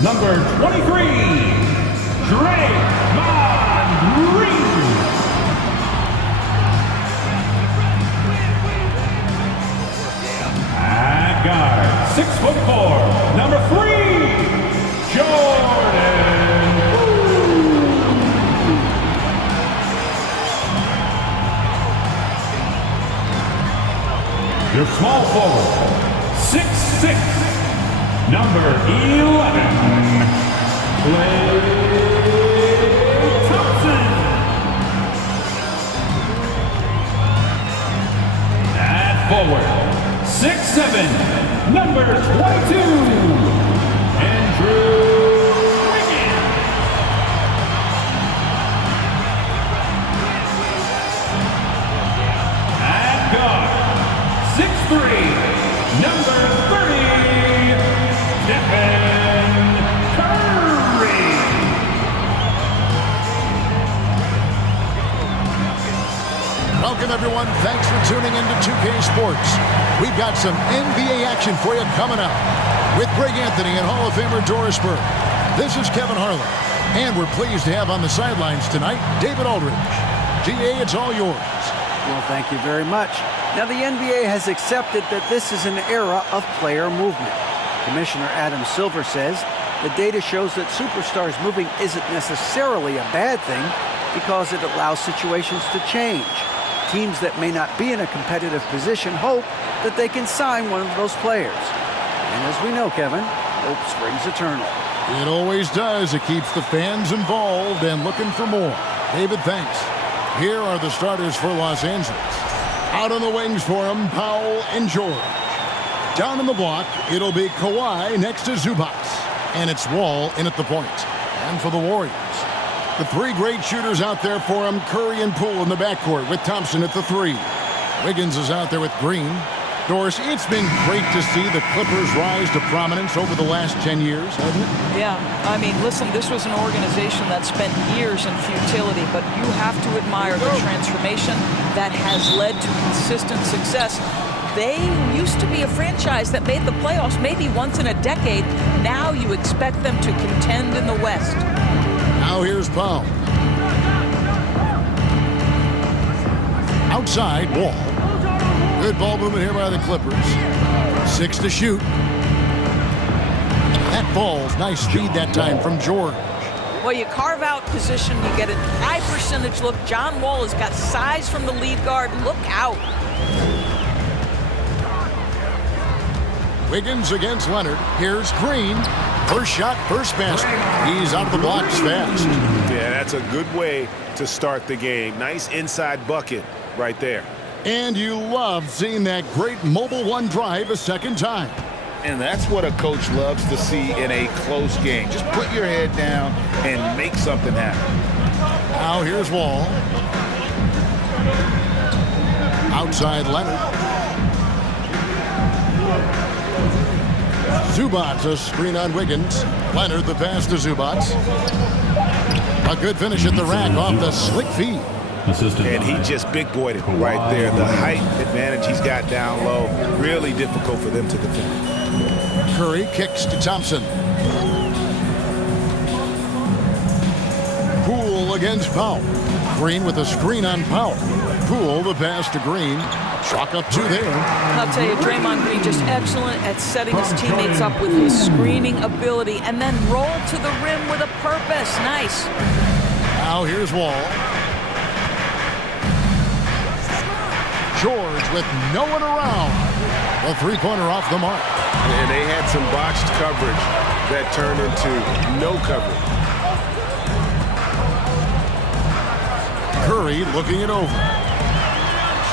Number 23, Draymond Green. At guard, 6'4", number 3, Jordan. Your small forward, 6'6", number 11, Klay Thompson. At forward, 6'7", number 22, Andrew Wiggins. At guard, 6'3", number 30, Stephen Curry. Welcome, everyone. Thanks for tuning in to 2K Sports. We've got some NBA action for you coming up with Greg Anthony and Hall of Famer Doris Burke. This is Kevin Harlan, and we're pleased to have on the sidelines tonight David Aldridge. GA, it's all yours. Well, thank you very much. Now, the NBA has accepted that this is an era of player movement. Commissioner Adam Silver says the data shows that superstars moving isn't necessarily a bad thing because it allows situations to change. Teams that may not be in a competitive position hope that they can sign one of those players. And as we know, Kevin, hope springs eternal. It always does. It keeps the fans involved and looking for more. David, thanks. Here are the starters for Los Angeles. Out on the wings for them, Powell and George. Down on the block, it'll be Kawhi next to Zubac. And it's Wall in at the point. And for the Warriors, the three great shooters out there for him, Curry and Poole in the backcourt with Thompson at the 3. Wiggins is out there with Green. Doris, it's been great to see the Clippers rise to prominence over the last 10 years, hasn't it? Yeah, I mean, listen, this was an organization that spent years in futility, but you have to admire the transformation that has led to consistent success. They used to be a franchise that made the playoffs maybe once in a decade. Now you expect them to contend in the West. Now here's Powell. Outside, Wall. Good ball movement here by the Clippers. 6 to shoot. That falls. Nice speed that time from George. Well, you carve out position, you get a high percentage look. John Wall has got size from the lead guard. Look out. Wiggins against Leonard. Here's Green. First shot, first basket. He's out of the blocks fast. Yeah, that's a good way to start the game. Nice inside bucket right there. And you love seeing that great mobile one drive a second time. And that's what a coach loves to see in a close game. Just put your head down and make something happen. Now here's Wall. Outside Leonard. Zubac, a screen on Wiggins. Leonard, the pass to Zubac. A good finish at the rack off the slick feed. And he just big-boyed it right there. The height advantage he's got down low, really difficult for them to defend. Curry kicks to Thompson. Poole against Powell. Green with a screen on Powell. Poole, the pass to Green. Chalk up 2 there. I'll tell you, Draymond Green just excellent at setting his teammates up with his screening ability and then roll to the rim with a purpose. Nice. Now here's Wall. George with no one around. The three-pointer off the mark. And they had some botched coverage that turned into no coverage. Curry looking it over.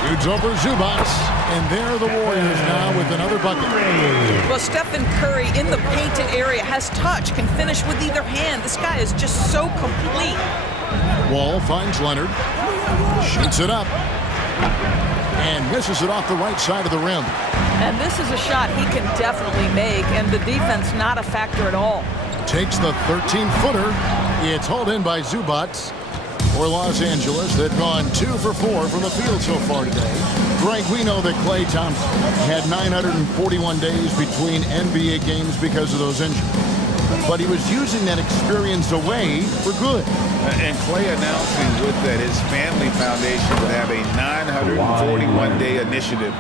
Shoots over Zubac. And there are the Warriors now with another bucket. Well, Stephen Curry in the painted area has touch, can finish with either hand. This guy is just so complete. Wall finds Leonard. Shoots it up. And misses it off the right side of the rim. And this is a shot he can definitely make, and the defense not a factor at all. Takes the 13-footer. It's hauled in by Zubac for Los Angeles. They've gone 2 for 4 from the field so far today. Greg, we know that Klay Thompson had 941 days between NBA games because of those injuries. but he was using that experience away for good. And Klay announcing with that his family foundation would have a 941-day initiative.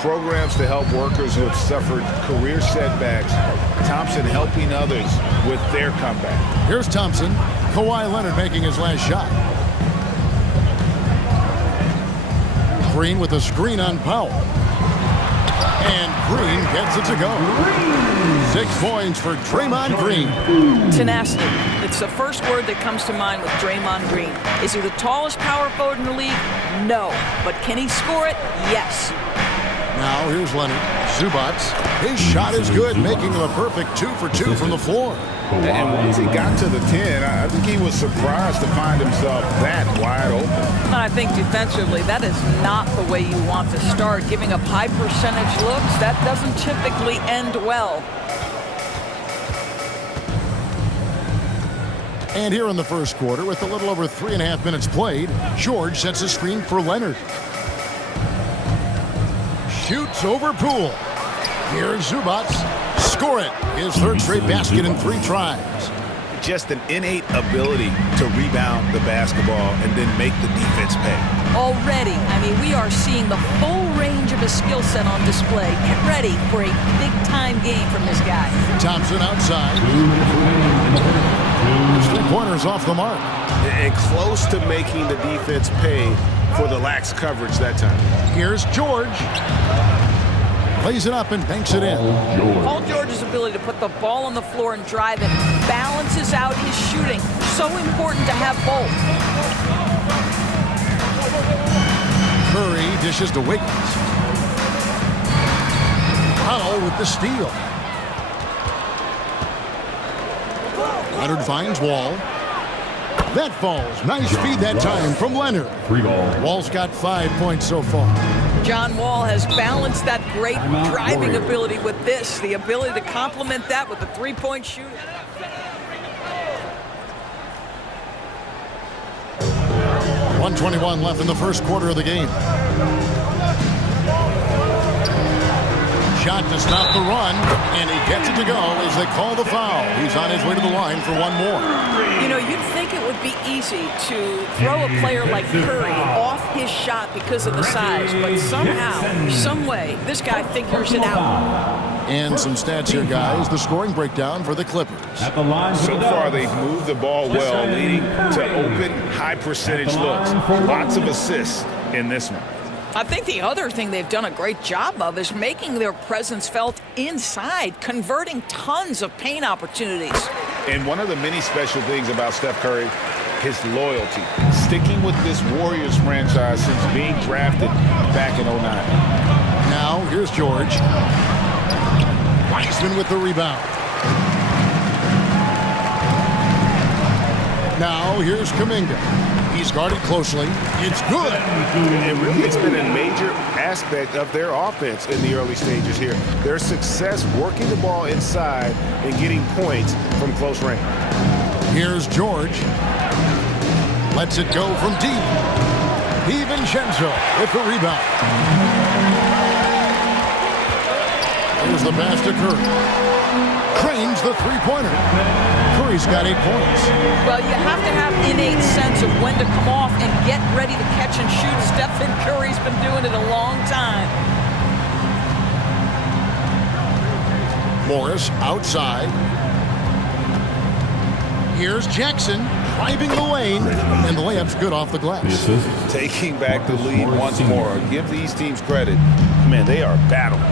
Programs to help workers who have suffered career setbacks. Thompson helping others with their comeback. Here's Thompson. Kawhi Leonard making his last shot. Green with a screen on Powell. And Green gets it to go. 6 points for Draymond Green. Tenacity. It's the first word that comes to mind with Draymond Green. Is he the tallest power forward in the league? No. But can he score it? Yes. Now here's Leonard. Zubac. His shot is good, making him a perfect 2 for 2 from the floor. And once he got to the 10, I think he was surprised to find himself that wide open. And I think defensively, that is not the way you want to start. Giving up high percentage looks, that doesn't typically end well. And here in the first quarter, with a little over 3.5 minutes played, George sets a screen for Leonard. Shoots over Poole. Here's Zubac. Score it. His 3rd straight basket in 3 tries. Just an innate ability to rebound the basketball and then make the defense pay. Already, I mean, we are seeing the full range of his skill set on display. Get ready for a big-time game from this guy. Thompson outside. His 3-pointer's off the mark. And close to making the defense pay for the lax coverage that time. Here's George. Plays it up and banks it in. Paul George's ability to put the ball on the floor and drive it balances out his shooting. So important to have both. Curry dishes to Wiggins. Powell with the steal. Leonard finds Wall. That falls. Nice feed that time from Leonard. Wall's got 5 points so far. John Wall has balanced that great driving ability with this, the ability to complement that with the 3-point shooting. .121 left in the first quarter of the game. Shot to stop the run, and he gets it to go as they call the foul. He's on his way to the line for one more. You know, you'd think it would be easy to throw a player like Curry off his shot because of the size, but somehow, some way, this guy figures it out. And some stats here, guys. The scoring breakdown for the Clippers. So far, they've moved the ball well, leading to open, high-percentage looks. Lots of assists in this one. I think the other thing they've done a great job of is making their presence felt inside, converting tons of paint opportunities. And one of the many special things about Steph Curry, his loyalty. Sticking with this Warriors franchise since being drafted back in 09. Now, here's George. Wiseman with the rebound. Now, here's Kuminga. He's guarded closely. It's good. And really, it's been a major aspect of their offense in the early stages here. Their success working the ball inside and getting points from close range. Here's George. Lets it go from deep. DiVincenzo with the rebound. Here's the pass to Curry. Cranes the 3-pointer. Curry's got 8 points. Well, you have to have innate sense of when to come off and get ready to catch and shoot. Stephen Curry's been doing it a long time. Morris outside. Here's Jackson driving the lane, and the layup's good off the glass. Taking back the lead once more. Give these teams credit. Man, they are battling.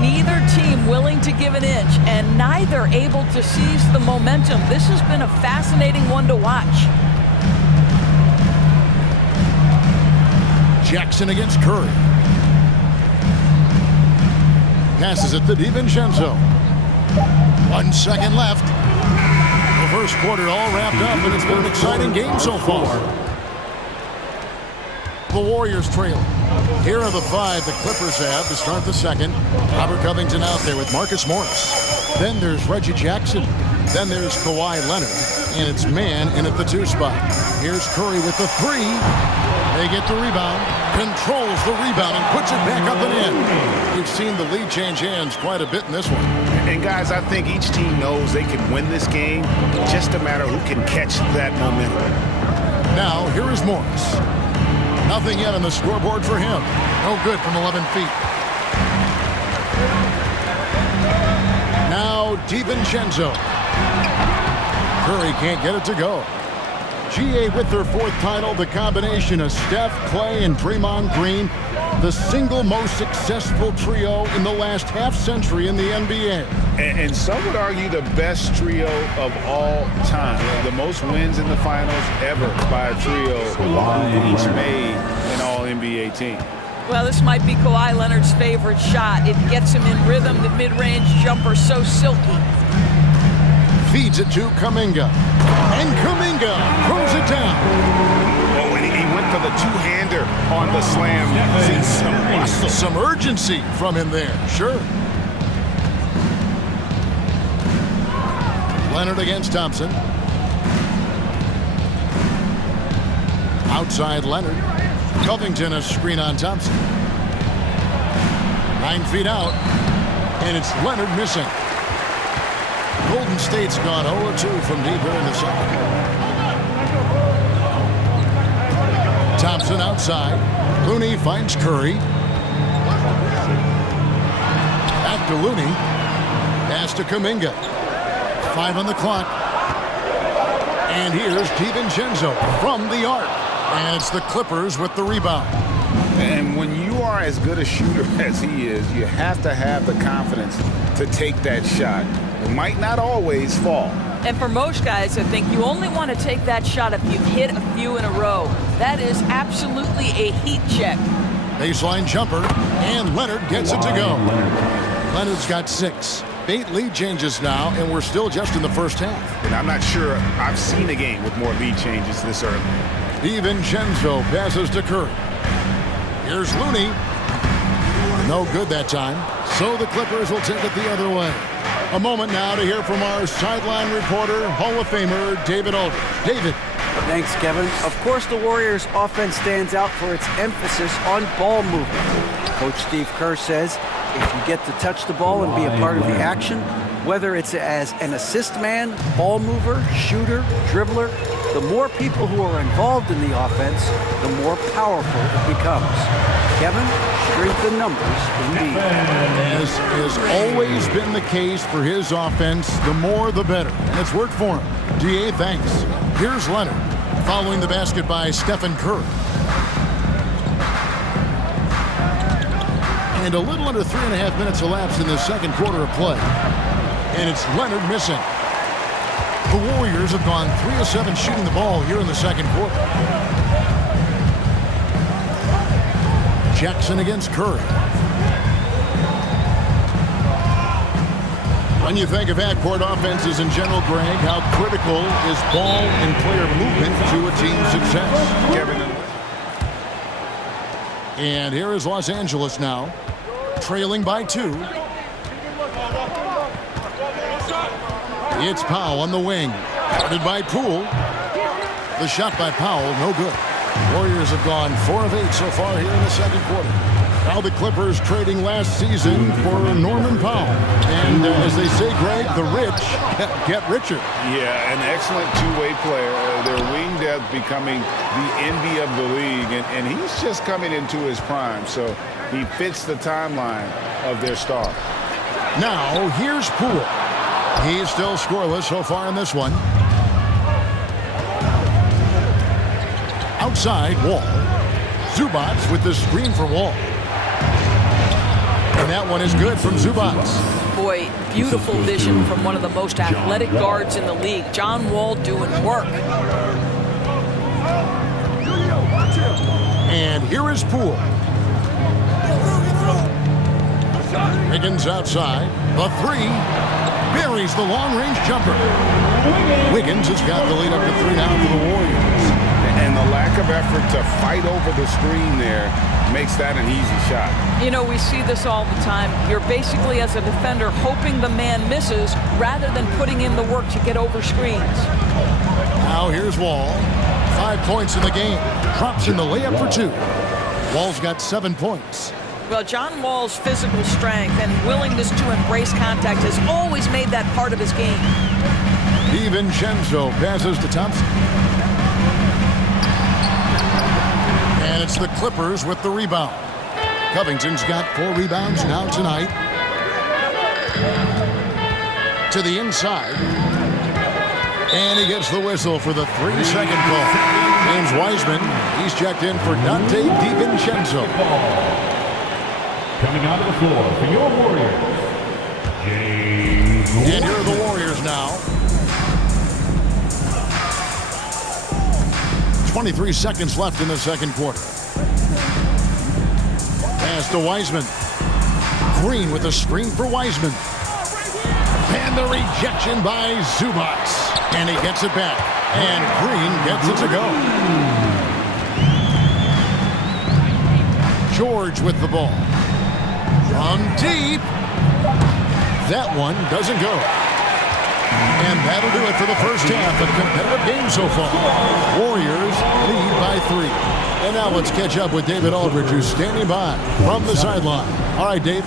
Neither team willing to give an inch, and neither able to seize the momentum. This has been a fascinating one to watch. Jackson against Curry. Passes it to DiVincenzo. 1 second left. The first quarter all wrapped up, and it's been an exciting game so far. The Warriors trailing. Here are the 5 the Clippers have to start the second. Robert Covington out there with Marcus Morris. Then there's Reggie Jackson. Then there's Kawhi Leonard. And it's man in at the 2 spot. Here's Curry with the 3. They get the rebound. Controls the rebound and puts it back up and in. We've seen the lead change hands quite a bit in this one. And guys, I think each team knows they can win this game. Just a matter who can catch that momentum. Now, here is Morris. Nothing yet on the scoreboard for him. No good from 11 feet. Now, DiVincenzo. Curry can't get it to go. GA with their 4th title, the combination of Steph, Klay, and Draymond Green, the single most successful trio in the last half-century in the NBA. And some would argue the best trio of all time. The most wins in the finals ever by a trio, each made an all-NBA team. Well, this might be Kawhi Leonard's favorite shot. It gets him in rhythm. The mid-range jumper so silky. Feeds it to Kuminga. And Kuminga throws it down. Oh, and he went for the two-hander on the slam. See some muscle. Some urgency from him there, sure. Leonard against Thompson. Outside Leonard. Covington a screen on Thompson. 9 feet out. And it's Leonard missing. Golden State's gone 0-2 from deep here in the second. Thompson outside. Looney finds Curry. Back to Looney. Pass to Kuminga. 5 on the clock. And here's DiVincenzo from the arc. And it's the Clippers with the rebound. And when you are as good a shooter as he is, you have to have the confidence to take that shot. It might not always fall. And for most guys, I think you only want to take that shot if you've hit a few in a row. That is absolutely a heat check. Baseline jumper, and Leonard gets it to go. Leonard's got 6. 8 lead changes now, and we're still just in the first half. And I'm not sure I've seen a game with more lead changes this early. DiVincenzo passes to Curry. Here's Looney. No good that time. So the Clippers will take it the other way. A moment now to hear from our sideline reporter, Hall of Famer David Aldridge. David. Thanks, Kevin. Of course, the Warriors' offense stands out for its emphasis on ball movement. Coach Steve Kerr says if you get to touch the ball and be a part of the action, whether it's as an assist man, ball mover, shooter, dribbler, the more people who are involved in the offense, the more powerful it becomes. Kevin, strength in numbers indeed. As has always been the case for his offense, the more the better. And it's worked for him. DA, thanks. Here's Leonard, following the basket by Stephen Curry. And a little under 3.5 minutes elapsed in the second quarter of play. And it's Leonard missing. The Warriors have gone 3 of 7 shooting the ball here in the second quarter. Jackson against Curry. When you think of half-court offenses in general, Greg, how critical is ball and player movement to a team's success? Kevin. And here is Los Angeles now, trailing by 2. It's Powell on the wing, guarded by Poole. The shot by Powell, no good. Warriors have gone 4 of 8 so far here in the second quarter. Now the Clippers trading last season for Norman Powell. And as they say, Greg, the rich get richer. Yeah, an excellent two-way player. Their wing depth becoming the envy of the league. And he's just coming into his prime. So he fits the timeline of their star. Now here's Poole. He's still scoreless so far in this one. Outside, Wall. Zubats with the screen for Wall. And that one is good from Zubats. Boy, beautiful vision from one of the most athletic guards in the league. John Wall doing work. And here is Poole. Wiggins outside. The 3. Buries the long-range jumper. Wiggins has got the lead up to 3 now for the Warriors. And the lack of effort to fight over the screen there makes that an easy shot. You know, we see this all the time. You're basically, as a defender, hoping the man misses rather than putting in the work to get over screens. Now here's Wall. 5 points in the game. Drops in the layup for 2. Wall's got 7 points. Well, John Wall's physical strength and willingness to embrace contact has always made that part of his game. DiVincenzo passes to Thompson. And it's the Clippers with the rebound. Covington's got 4 rebounds now tonight. To the inside. And he gets the whistle for the 3-second call. James Wiseman, he's checked in for Dante DiVincenzo. Coming onto the floor for your Warriors, James. And here are the Warriors now. 23 seconds left in the second quarter. Pass to Wiseman. Green with a screen for Wiseman. And the rejection by Zubac. And he gets it back. And Green gets it to go. George with the ball. From deep. That one doesn't go. And that'll do it for the first half. A competitive game so far. Warriors lead by 3. And now let's catch up with David Aldridge, who's standing by from the sideline. All right, Dave.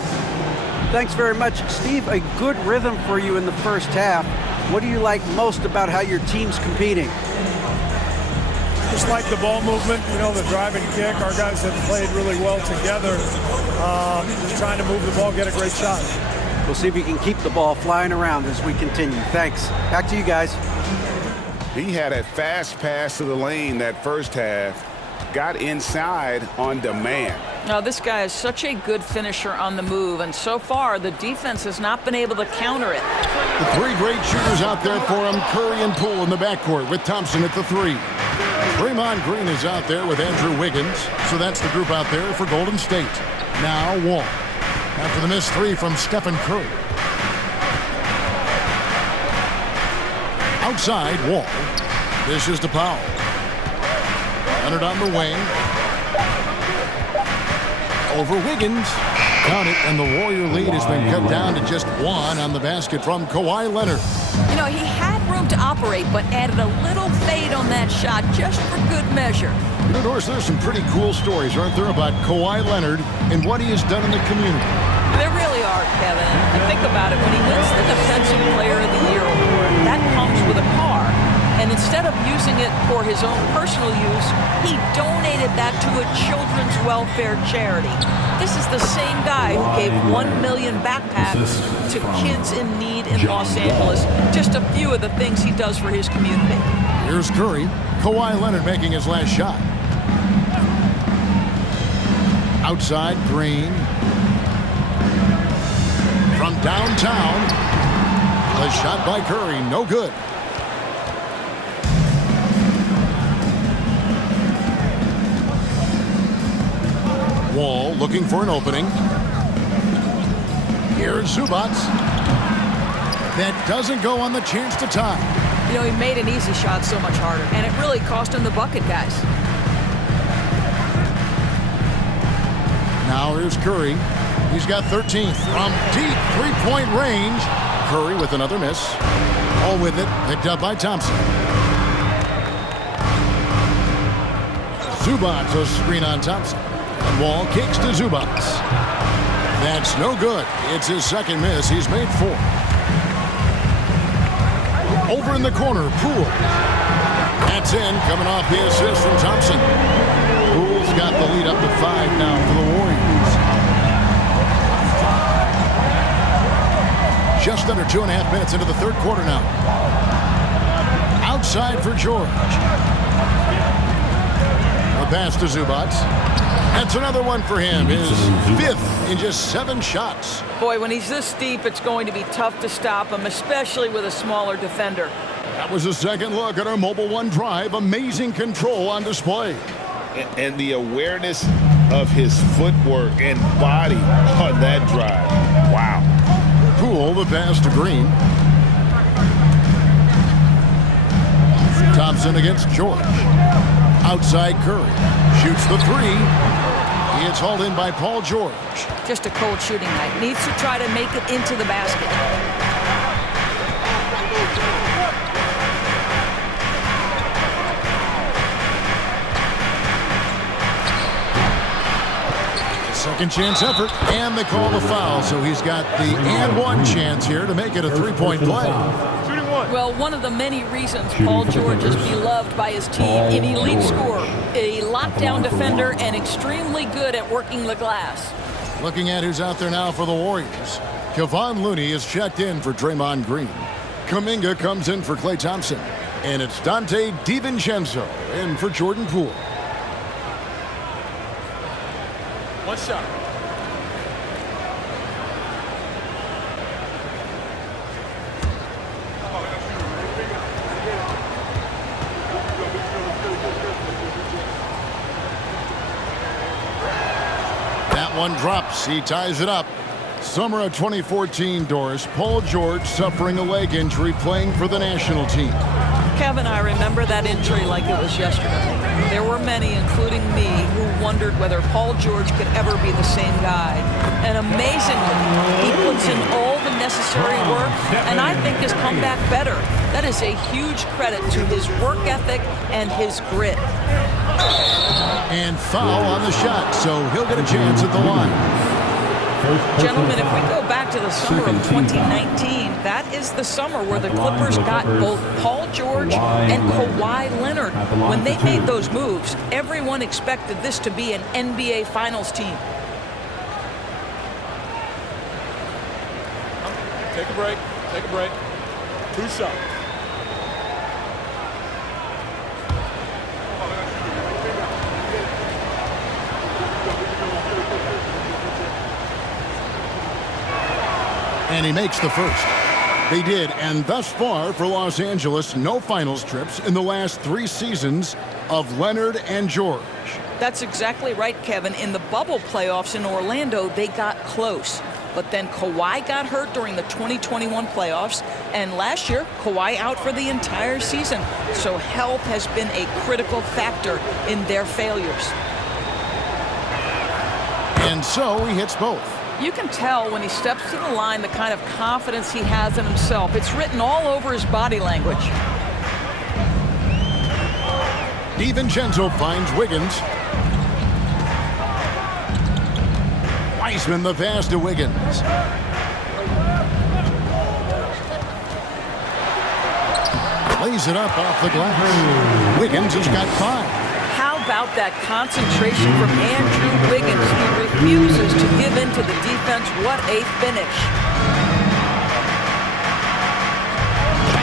Thanks very much, Steve. A good rhythm for you in the first half. What do you like most about how your team's competing? Just like the ball movement, you know, the drive and kick. Our guys have played really well together. Just trying to move the ball, get a great shot. We'll see if you can keep the ball flying around as we continue. Thanks. Back to you guys. He had a fast pass to the lane that first half. Got inside on demand. Now, this guy is such a good finisher on the move, and so far the defense has not been able to counter it. The 3 great shooters out there for him. Curry and Poole in the backcourt with Thompson at the 3. Draymond Green is out there with Andrew Wiggins. So that's the group out there for Golden State. Now Wall. After the missed 3 from Stephen Curry. Outside, Wall. This is to Powell. Leonard on the wing. Over Wiggins. Count it, and the Warrior lead has been cut down to just 1 on the basket from Kawhi Leonard. You know, he had room to operate, but added a little fade on that shot just for good measure. You know, Doris, there's some pretty cool stories, aren't there, about Kawhi Leonard and what he has done in the community. There really are, Kevin. And think about it. When he wins the Defensive Player of the Year award, that comes with a car. And instead of using it for his own personal use, he donated that to a children's welfare charity. This is the same guy who gave 1 million backpacks to kids in need in Los Angeles. Just a few of the things he does for his community. Here's Curry. Kawhi Leonard making his last shot. Outside, Green. From downtown. A shot by Curry. No good. Wall looking for an opening. Here's Zubac. That doesn't go on the chance to tie. You know, he made an easy shot so much harder, and it really cost him the bucket, guys. Now here's Curry. He's got 13 from deep three-point range. Curry with another miss. All with it, picked up by Thompson. Zubac, a screen on Thompson. And Wall kicks to Zubac. That's no good. It's his second miss. He's made 4. Over in the corner, Poole. That's in, coming off the assist from Thompson. Poole's got the lead up to 5 now for the Warriors. Just under 2.5 minutes into the third quarter now. Outside for George. A pass to Zubac. That's another one for him. His 5th in just 7 shots. Boy, when he's this deep, it's going to be tough to stop him, especially with a smaller defender. That was a second look at our Mobile One drive. Amazing control on display. And the awareness of his footwork and body on that drive. Wow. Poole, the pass to Green. Thompson against George. Outside Curry. Shoots the 3. He gets hauled in by Paul George. Just a cold shooting night. Needs to try to make it into the basket. Second chance effort, and they call the foul, so he's got the and one chance here to make it a three-point play. Well, one of the many reasons Paul George is beloved by his team, an elite scorer, a lockdown defender, and extremely good at working the glass. Looking at who's out there now for the Warriors. Kevon Looney is checked in for Draymond Green. Kuminga comes in for Klay Thompson. And it's Dante DiVincenzo in for Jordan Poole. One shot. That one drops. He ties it up. Summer of 2014, Doris. Paul George suffering a leg injury playing for the national team. Kevin, I remember that injury like it was yesterday. There were many, including me, who wondered whether Paul George could ever be the same guy. And amazingly, he puts in all the necessary work, and I think has come back better. That is a huge credit to his work ethic and his grit. And foul on the shot, so he'll get a chance at the line. Gentlemen, if we go back to the summer of 2019, that is the summer where the Clippers got both Paul George and Kawhi Leonard. When they made those moves, everyone expected this to be an NBA Finals team. Take a break. Take a break. 2 shots. And he makes the first. They did, and thus far for Los Angeles, no finals trips in the last 3 seasons of Leonard and George. That's exactly right, Kevin. In the bubble playoffs in Orlando, they got close. But then Kawhi got hurt during the 2021 playoffs, and last year, Kawhi out for the entire season. So health has been a critical factor in their failures. And so he hits both. You can tell when he steps to the line the kind of confidence he has in himself. It's written all over his body language. DiVincenzo finds Wiggins. Wiseman the pass to Wiggins. Lays it up off the glass. Wiggins has got 5. How about that concentration from Andrew Wiggins? He refuses to give in to the defense. What a finish.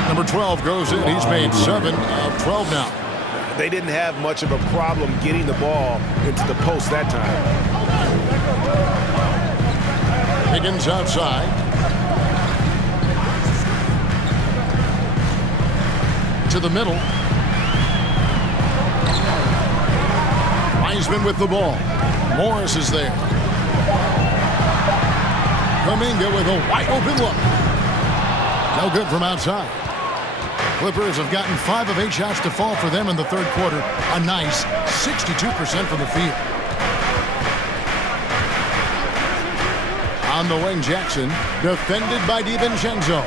Number 12 goes in. He's made 7 of 12 now. They didn't have much of a problem getting the ball into the post that time. Wiggins outside. To the middle. Wiseman with the ball. Morris is there. Kuminga with a wide open look. No good from outside. Clippers have gotten 5 of 8 shots to fall for them in the third quarter. A nice 62% from the field. On the wing, Jackson, defended by DiVincenzo.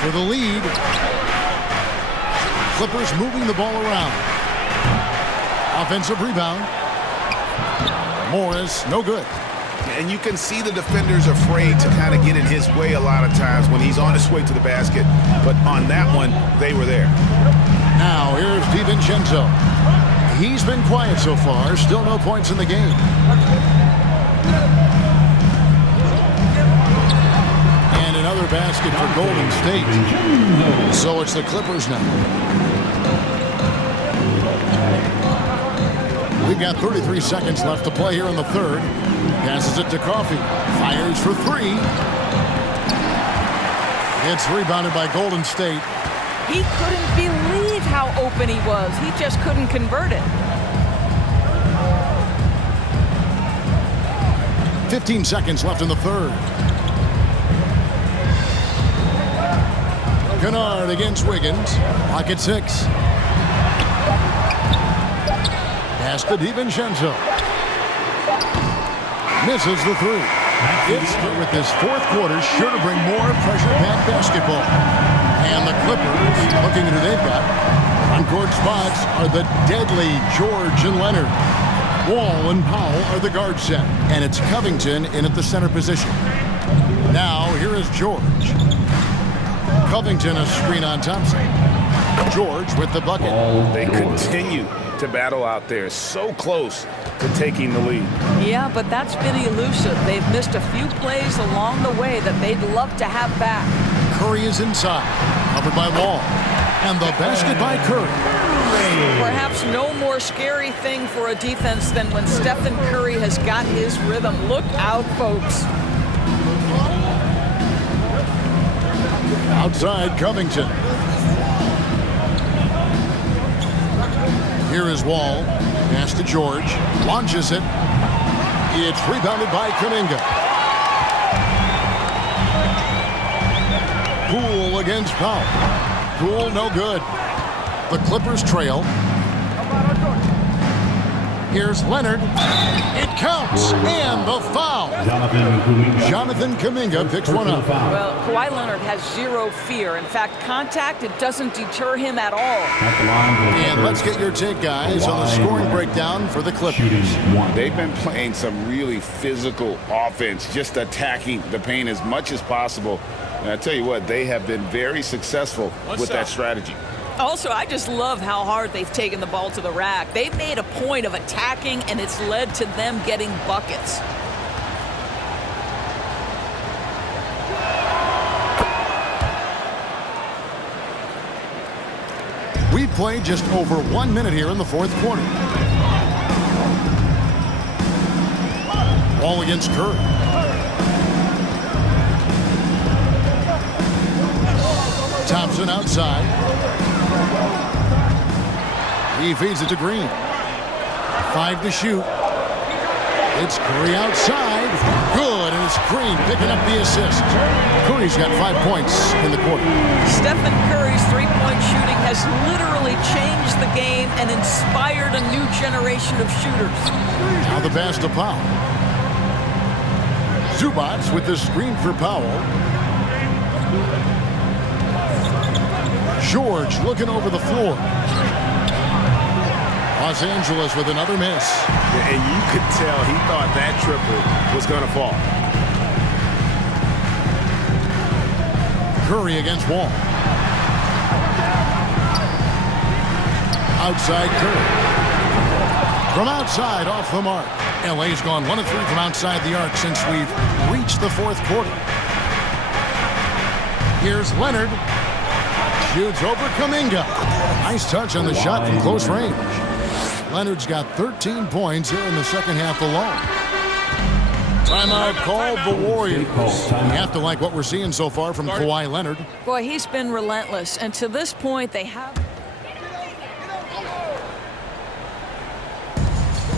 For the lead. Clippers moving the ball around. Offensive rebound. Morris, no good. And you can see the defenders afraid to kind of get in his way a lot of times when he's on his way to the basket. But on that one, they were there. Now, here's DiVincenzo. He's been quiet so far. Still no points in the game. And another basket for Golden State. So it's the Clippers now. We've got 33 seconds left to play here in the third. Passes it to Coffey. Fires for 3. It's rebounded by Golden State. He couldn't believe how open he was. He just couldn't convert it. 15 seconds left in the third. Kennard against Wiggins. Pocket 6. Pass to DiVincenzo. Misses the 3. It's with this fourth quarter sure to bring more pressure-packed basketball. And the Clippers, looking at who they've got, on court spots are the deadly George and Leonard. Wall and Powell are the guard set, and it's Covington in at the center position. Now, here is George. Covington a screen on Thompson. George with the bucket. They continue to battle out there, so close to taking the lead. Yeah, but that's been elusive. They've missed a few plays along the way that they'd love to have back. Curry is inside, covered by Wall. And the basket by Curry. Perhaps no more scary thing for a defense than when Stephen Curry has got his rhythm. Look out, folks. Outside Covington. Here is Wall. Pass to George. Launches it. It's rebounded by Kuminga. Poole against Powell. Poole no good. The Clippers trail. Here's Leonard. It counts. And the foul. Jonathan Kuminga picks one up. Well, Kawhi Leonard has zero fear. In fact, contact, it doesn't deter him at all. And let's get your take, guys, on the scoring breakdown for the Clippers. They've been playing some really physical offense, just attacking the paint as much as possible. And I tell you what, they have been very successful with that strategy. Also, I just love how hard they've taken the ball to the rack. They've made a point of attacking, and it's led to them getting buckets. We've played just over 1 minute here in the fourth quarter. Ball against Curry. Thompson outside. He feeds it to Green. 5 to shoot. It's Curry outside. Good, and it's Green picking up the assist. Curry's got 5 points in the quarter. Stephen Curry's three-point shooting has literally changed the game and inspired a new generation of shooters. Now the pass to Powell. Zubac with the screen for Powell. George looking over the floor. Los Angeles with another miss. And you could tell he thought that triple was going to fall. Curry against Wall. Outside Curry. From outside, off the mark. LA's gone 1 of 3 from outside the arc since we've reached the fourth quarter. Here's Leonard. Shoots over Kuminga. Nice touch on the shot from close range. Leonard's got 13 points here in the second half alone. Timeout called the Warriors. You have to like what we're seeing so far from Kawhi Leonard. Boy, he's been relentless, and to this point, they have...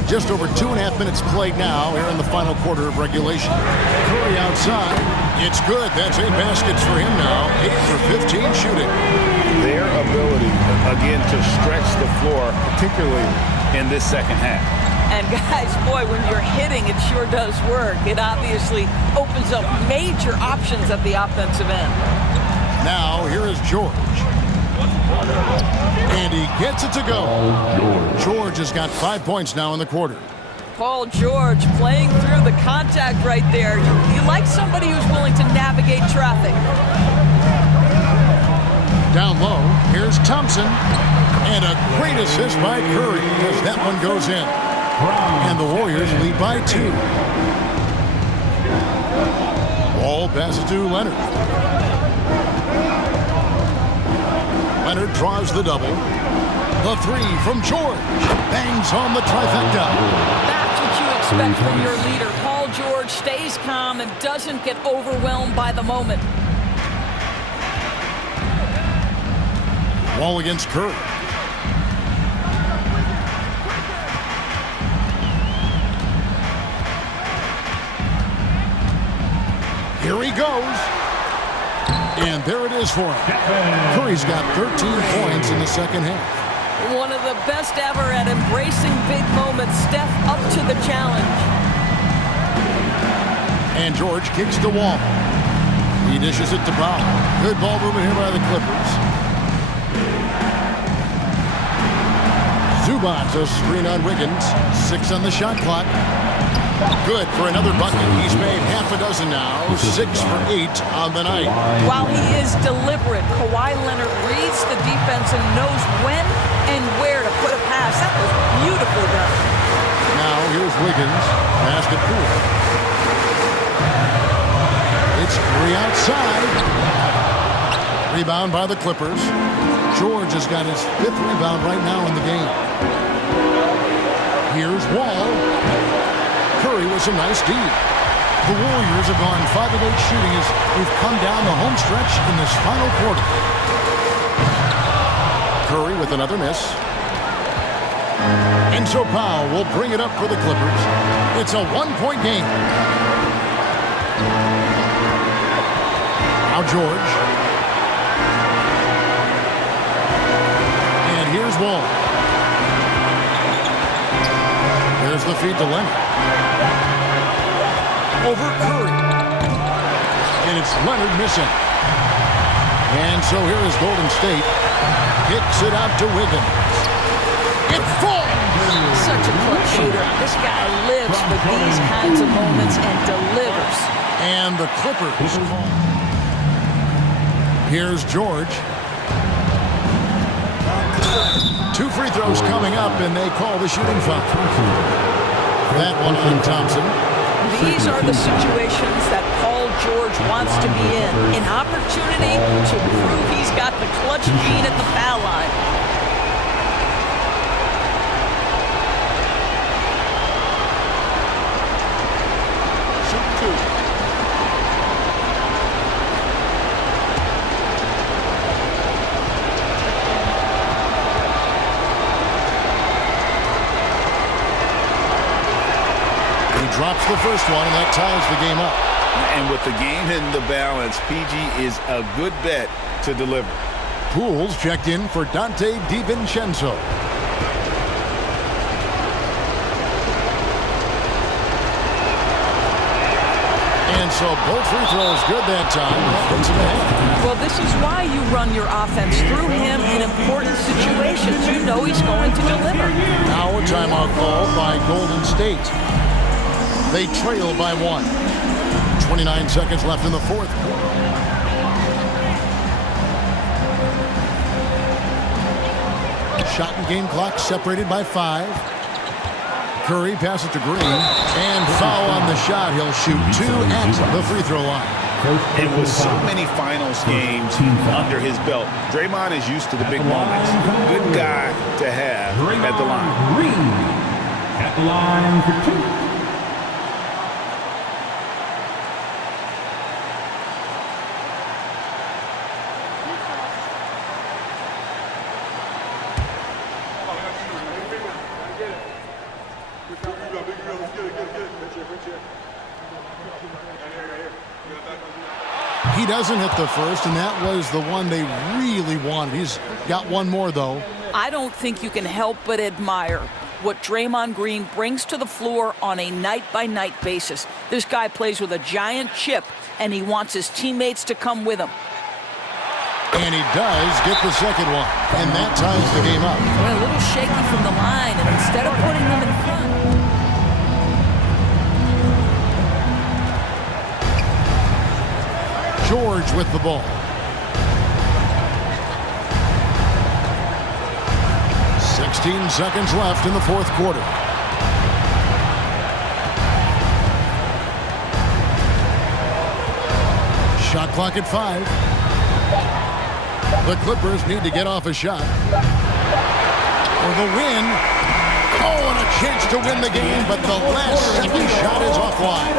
Just over 2.5 minutes played now here in the final quarter of regulation. Curry outside. It's good. That's 8 baskets for him now. 8 for 15 shooting. Their ability, again, to stretch the floor, particularly in this second half. And guys, boy, when you're hitting, it sure does work. It obviously opens up major options at the offensive end. Now, here is George. And he gets it to go. George has got 5 points now in the quarter. Paul George playing through the contact right there. You like somebody who's willing to navigate traffic. Down low, here's Thompson. And a great assist by Curry as that one goes in. And the Warriors lead by 2. Ball passes to Leonard. Leonard draws the double. The 3 from George. Bangs on the trifecta. That's what you expect from your leader. Paul George stays calm and doesn't get overwhelmed by the moment. Wall against Curry. Here he goes. And there it is for him. Curry's got 13 points in the second half. One of the best ever at embracing big moments. Steph up to the challenge. And George kicks the Wall. He dishes it to Powell. Good ball movement here by the Clippers. Zubac, a screen on Wiggins. 6 on the shot clock. Good for another bucket. He's made half a dozen now. 6 for 8 on the night. While he is deliberate, Kawhi Leonard reads the defense and knows when and where to put a pass. That was beautifully done. Now here's Wiggins. Pass to Poole. It's 3 outside. Rebound by the Clippers. George has got his 5th rebound right now in the game. Here's Wall. Curry with some nice D. The Warriors have gone 5 of 8 shooting as we've come down the home stretch in this final quarter. Curry with another miss. And so Powell will bring it up for the Clippers. It's a 1-point game. Now George. And here's Wall. There's the feed to Leonard. Over Curry. And it's Leonard missing. And so here is Golden State. Kicks it out to Wiggins. It falls! Such a clutch shooter. This guy lives for these kinds of moments and delivers. And the Clippers. Here's George. 2 free throws coming up, and they call the shooting foul. That one on Thompson. These are the situations that Paul George wants to be in. An opportunity to prove he's got the clutch gene at the foul line. Drops the first one, and that ties the game up. And with the game in the balance, PG is a good bet to deliver. Poole's checked in for Dante DiVincenzo. And so both free throws good that time. Well, this is why you run your offense through him in important situations. You know he's going to deliver. Now a timeout called by Golden State. They trail by 1. 29 seconds left in the fourth. Shot and game clock separated by 5. Curry passes to Green. And foul on the shot. He'll shoot 2 at the free throw line. And with so many finals games under his belt, Draymond is used to the big moments. Good guy to have at the line. Green at the line for 2. He doesn't hit the first, and that was the one they really wanted. He's got one more, though. I don't think you can help but admire what Draymond Green brings to the floor on a night-by-night basis. This guy plays with a giant chip, and he wants his teammates to come with him. And he does get the second one, and that ties the game up. Well, a little shaky from the line, and instead of putting them in front. George with the ball. 16 seconds left in the fourth quarter. Shot clock at 5. The Clippers need to get off a shot for the win. Oh, and a chance to win the game, but the last second shot is offline.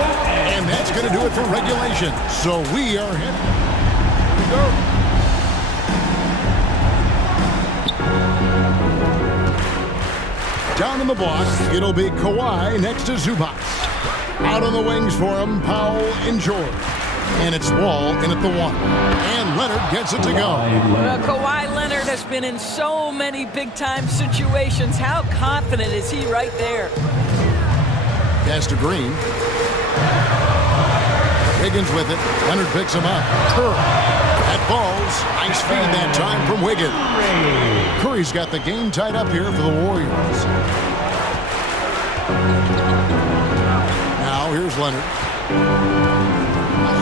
And that's going to do it for regulation. So we are headed. Down in the block, it'll be Kawhi next to Zubac. Out on the wings for him, Powell and George. And it's Wall in at the 1. And Leonard gets it to go. Well, Kawhi Leonard has been in so many big-time situations. How confident is he right there? Pass to Green. Higgins with it. Leonard picks him up. Curry. That falls. Nice feed that time from Wiggins. Curry's got the game tied up here for the Warriors. Now here's Leonard.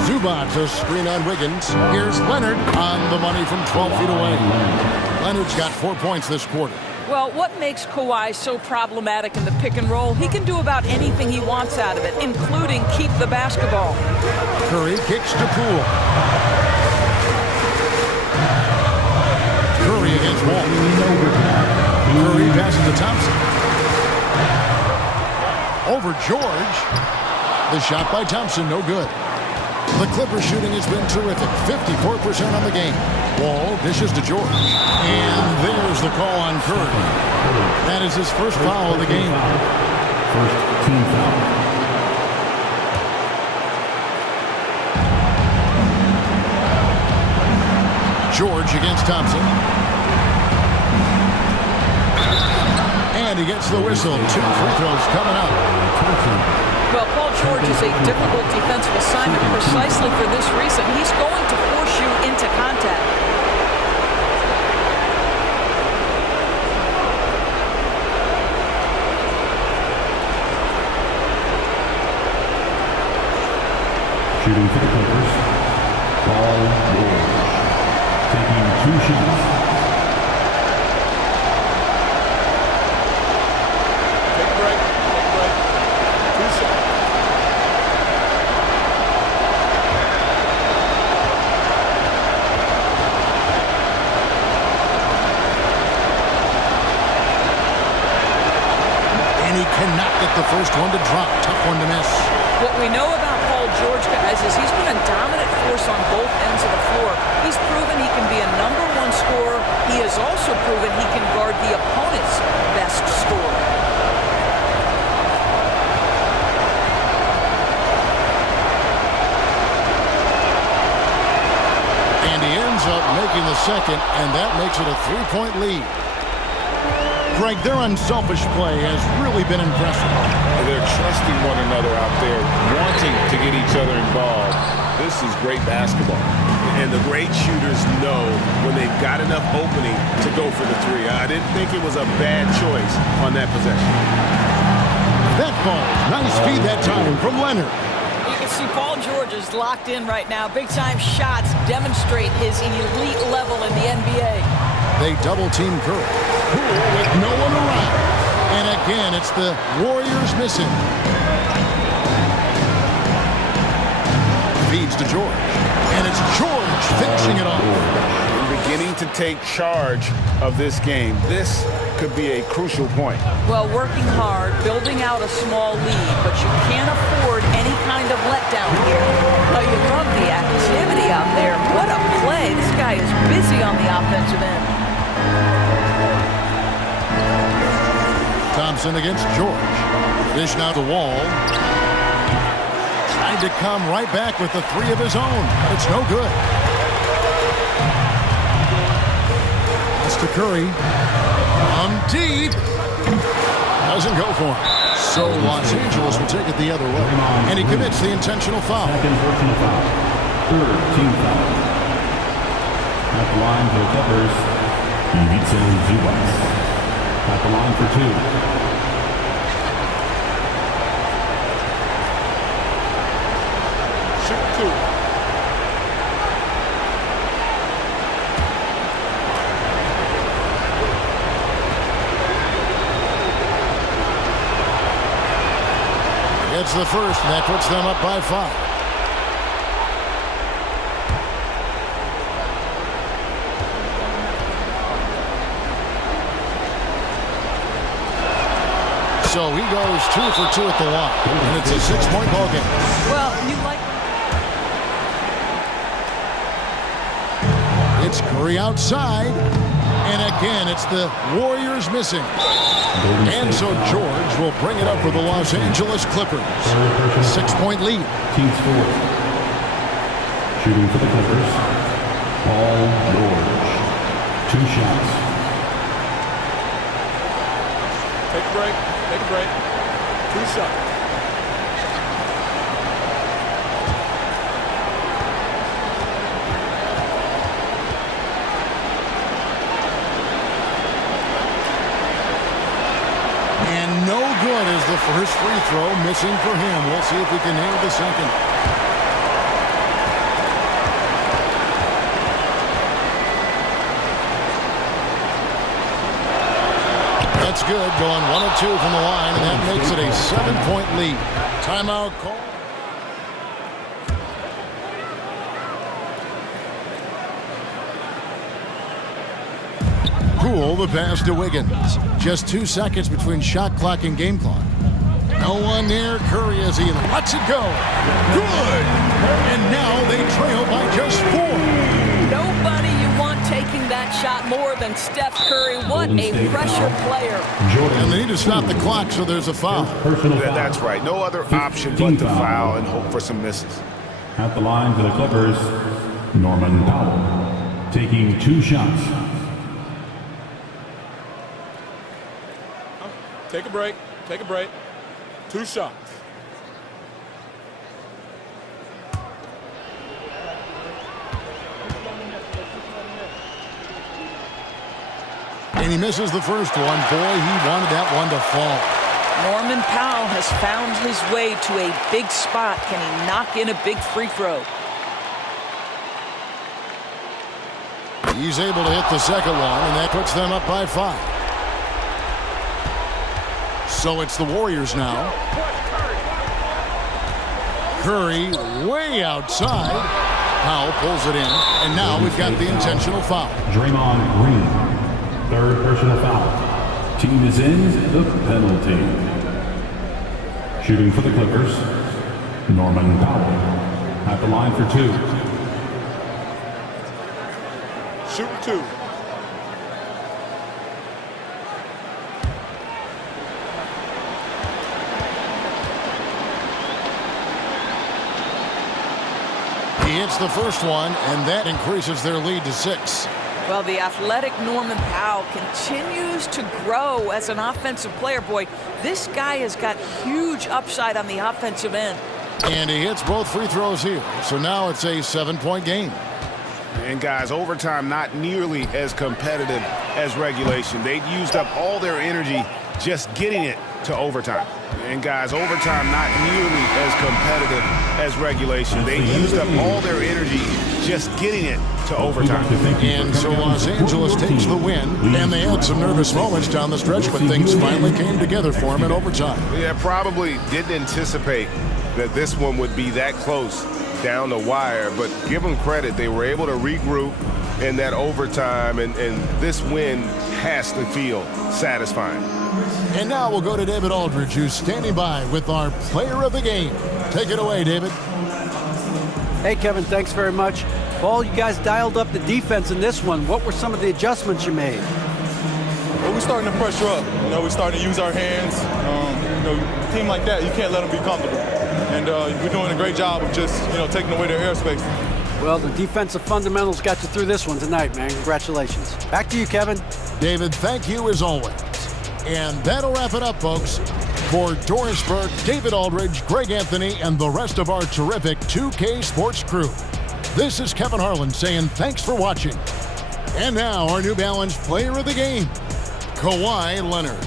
Zubac a screen on Wiggins. Here's Leonard on the money from 12 feet away. Leonard's got 4 points this quarter. Well, what makes Kawhi so problematic in the pick and roll? He can do about anything he wants out of it, including keep the basketball. Curry kicks to Poole. Curry against Wall. Curry passes to Thompson. Over George. The shot by Thompson, no good. The Clippers shooting has been terrific. 54% on the game. Wall dishes to George. And there's the call on Curry. That is his first foul of the game. First team foul. George against Thompson. And he gets the whistle. 2 free throws coming up. Well, Paul George is a difficult defensive assignment precisely for this reason. He's going to force you into contact. Shooting for the Clippers. Paul George. Taking 2 shots. Take a break. Take a break. 2 shots. And he cannot get the first one to drop. Tough one to miss. What we know about Paul George, guys, is he's been a dominant force on both ends of the floor. He's proven he can be a #1 scorer. He has also proven he can guard the opponent's best scorer. And he ends up making the second, and that makes it a 3-point lead. Greg, their unselfish play has really been impressive. They're trusting one another out there, wanting to get each other involved. This is great basketball. And the great shooters know when they've got enough opening to go for the three. I didn't think it was a bad choice on that possession. That ball, nice feed that time from Leonard. You can see Paul George is locked in right now. Big-time shots demonstrate his elite level in the NBA. They double-team Curry. Poole with no one around. And again, it's the Warriors missing. Feeds to George. And it's George finishing it off. Beginning to take charge of this game. This could be a crucial point. Well, working hard, building out a small lead, but you can't afford any kind of letdown here. But you love the activity out there. What a play. This guy is busy on the offensive end. Thompson against George. Dish now to Wall. Trying to come right back with the 3 of his own. It's no good. It's to Curry. Deep. Doesn't go for him. So Los Angeles will take it the other way. And he commits the intentional foul. Second personal foul. Third team foul. At the line for the Clippers, Zubac. At the line for 2. Shoot 2. Gets the first, and that puts them up by 5. So he goes 2 for 2 at the line, and it's a 6-point ball game. Well, you like... It's Curry outside, and again, it's the Warriors missing. And so George will bring it up for the Los Angeles Clippers. 6-point lead. Team score. Shooting for the Clippers, Paul George. 2 shots. Take a break. Take a break. 2 shots. good as the first free throw missing for him. We'll see if he can nail the second. That's good, going 1 of 2 from the line, and that makes it a 7-point lead. Timeout call. Poole the pass to Wiggins. Just 2 seconds between shot clock and game clock. No one near Curry as he lets it go. Good! And now they trail by just 4. Nobody you want taking that shot more than Steph Curry. What a pressure player. And they need to stop the clock, so there's a foul. That's right. No other option but to foul and hope for some misses. At the line for the Clippers, Norman Powell, taking 2 shots. Take a break. Take a break. 2 shots. And he misses the first one. Boy, he wanted that one to fall. Norman Powell has found his way to a big spot. Can he knock in a big free throw? He's able to hit the second one, and that puts them up by 5. So it's the Warriors now. Curry way outside. Powell pulls it in, and now we've got the intentional foul. Draymond Green, 3rd personal foul. Team is in the penalty. Shooting for the Clippers, Norman Powell. At the line for 2. Shooting 2. He hits the first one, and that increases their lead to 6. Well, the athletic Norman Powell continues to grow as an offensive player. Boy, this guy has got huge upside on the offensive end. And he hits both free throws here. So now it's a 7-point game. And guys, overtime not nearly as competitive as regulation. They'd used up all their energy just getting it to overtime. And guys, overtime not nearly as competitive as regulation. They used up all their energy just getting it to overtime. And so Los Angeles takes the win, and they had some nervous moments down the stretch, but things finally came together for them in overtime. Yeah, probably didn't anticipate that this one would be that close down the wire, but give them credit. They were able to regroup in that overtime, and this win has to feel satisfying. And now we'll go to David Aldridge, who's standing by with our player of the game. Take it away, David. Hey, Kevin, thanks very much. Paul, you guys dialed up the defense in this one. What were some of the adjustments you made? Well, we're starting to pressure up. We're starting to use our hands. A team like that, you can't let them be comfortable. And we're doing a great job of just, taking away their airspace. Well, the defensive fundamentals got you through this one tonight, man. Congratulations. Back to you, Kevin. David, thank you as always. And that'll wrap it up, folks. For Doris Burke, David Aldridge, Greg Anthony, and the rest of our terrific 2K Sports crew, this is Kevin Harlan saying thanks for watching. And now our New Balance player of the game, Kawhi Leonard.